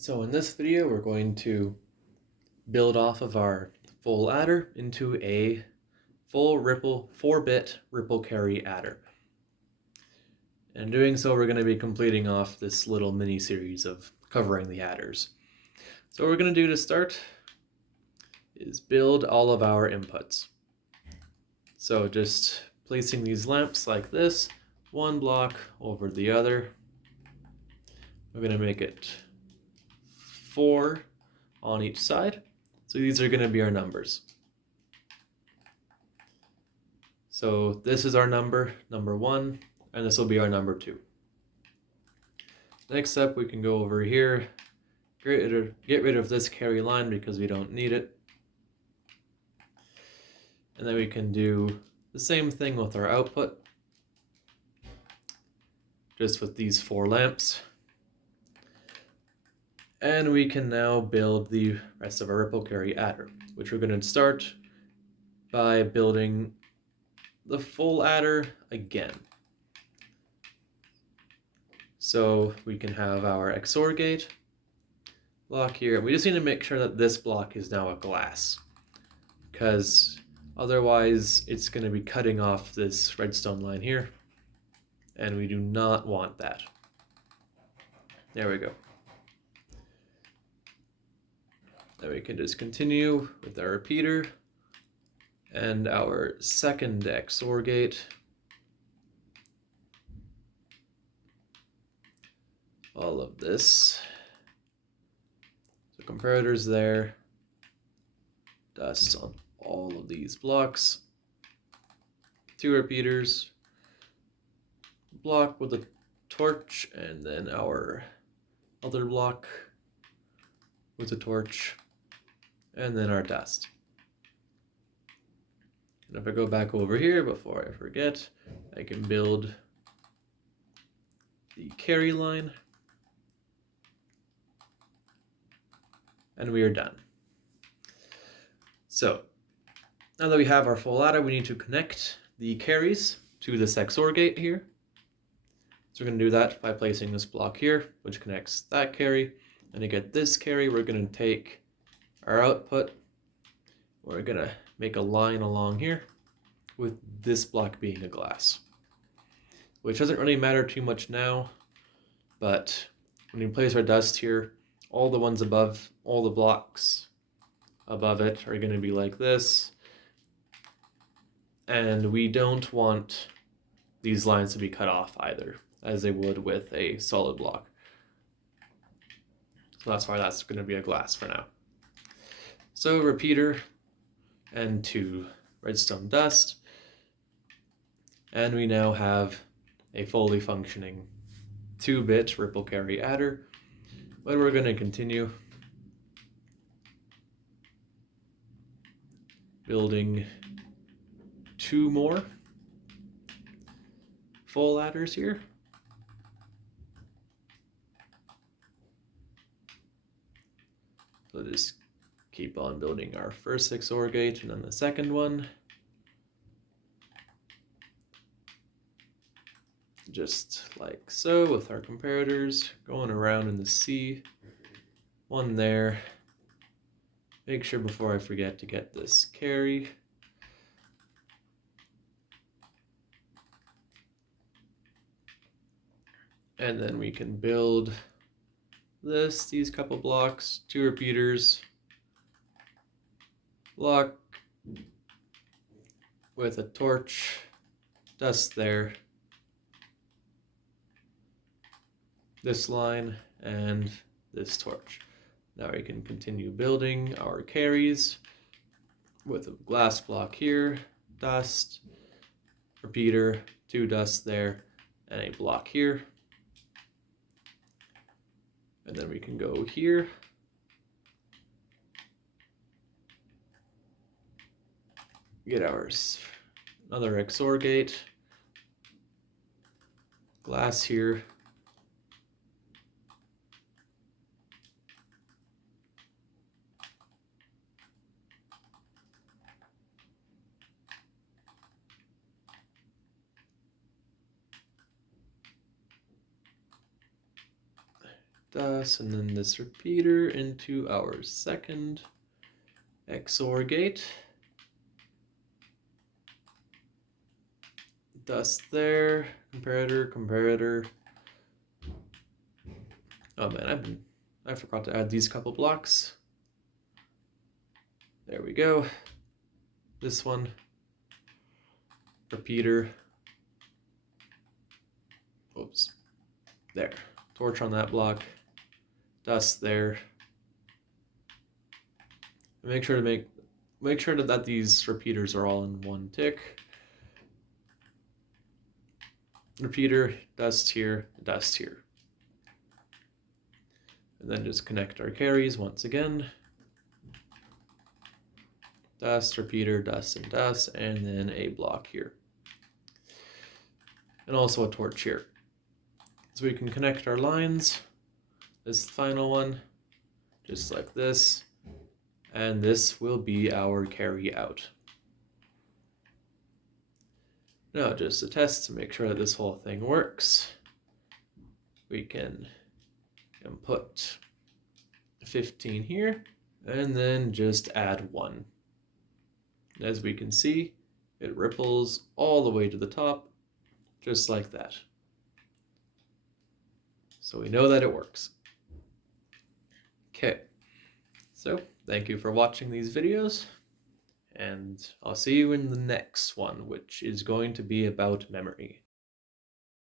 So in this video, we're going to build off of our full adder into a full ripple 4-bit ripple carry adder. And in doing so, we're going to be completing off this little mini series of covering the adders. So what we're going to do to start is build all of our inputs. So just placing these lamps like this, one block over the other. We're going to make it 4 on each side. So these are going to be our numbers. So this is our number 1, and this will be our number 2. Next up, we can go over here, get rid of this carry line because we don't need it. And then we can do the same thing with our output, just with these 4 lamps. And we can now build the rest of our ripple carry adder, which we're going to start by building the full adder again. So we can have our XOR gate block here. We just need to make sure that this block is now a glass, because otherwise it's going to be cutting off this redstone line here, and we do not want that. There we go. Then we can just continue with our repeater and our second XOR gate. All of this. So comparators there. Dust on all of these blocks. 2 repeaters. Block with a torch, and then our other block with a torch. And then our dust. And if I go back over here before I forget, I can build the carry line. And we are done. So now that we have our full adder, we need to connect the carries to this XOR gate here. So we're going to do that by placing this block here, which connects that carry. And to get this carry, we're going to take our output. We're going to make a line along here with this block being a glass, which doesn't really matter too much now, but when we place our dust here, all the ones above, all the blocks above it are going to be like this, and we don't want these lines to be cut off either, as they would with a solid block. So that's why that's going to be a glass for now. So repeater and 2 redstone dust, and we now have a fully functioning 2-bit ripple carry adder. But we're going to continue building 2 more full adders here. So just keep on building our first XOR gate and then the second one. Just like so, with our comparators going around in the C. 1 there. Make sure before I forget to get this carry. And then we can build these couple blocks, 2 repeaters, block with a torch, dust there, this line, and this torch. Now we can continue building our carries with a glass block here, dust, repeater, 2 dust there, and a block here. And then we can go here. Get ours another XOR gate, glass here, dust, and then this repeater into our second XOR gate. Dust there, comparator. Oh man, I forgot to add these couple blocks. There we go. This one, repeater. Oops, there. Torch on that block, dust there. Make sure that these repeaters are all in one tick. Repeater, dust here, dust here. And then just connect our carries once again. Dust, repeater, dust, and then a block here. And also a torch here. So we can connect our lines. This final one, just like this. And this will be our carry out. Now just to test to make sure that this whole thing works, we can input 15 here, and then just add 1. As we can see, it ripples all the way to the top, just like that. So we know that it works. Okay, so thank you for watching these videos, and I'll see you in the next one, which is going to be about memory.